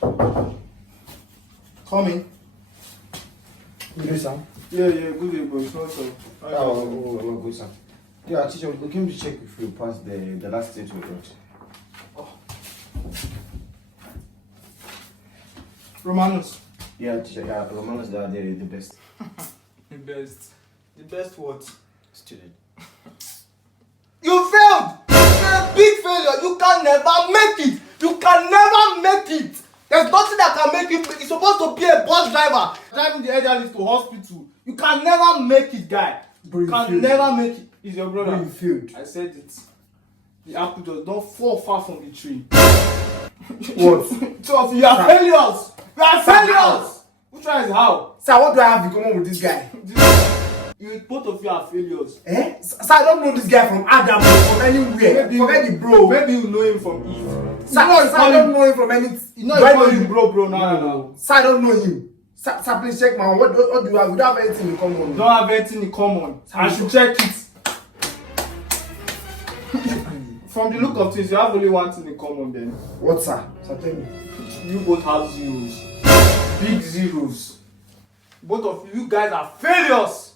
Come in. You do, sir? Yeah, good day, bro. It's not so. Good, sir. Yeah, teacher, we came to check if you passed the last stage we got. Romanos. Yeah, teacher, Romanos, they are the best. The best. The best what? Student. You failed! You're a big failure. You can never make it. You can never make it. There's nothing that can make you. You're supposed to be a bus driver. Driving the elderly to hospital. You can never make it, guy. Bro, You can never make it. It's your brother. Bro, you failed. I said it. The apple does not fall far from the tree. What? Two of you are failures. You are failures. Which one is how? Sir, what do I have in common with this guy? Both of you are failures. Sir, I don't know this guy from Adam or from anywhere. Forget the bro. Maybe you know him from Eve. Sir, I don't know him from any. You know you call him bro. No. Sir, I don't know him. Sir, please check my one. What do you have? We don't have anything in common. Don't have anything in common. I should check it. From the look of things, you have only one thing in common then. What, sir? Sir, tell me. You both have zeros. Big zeros. Both of you guys are failures.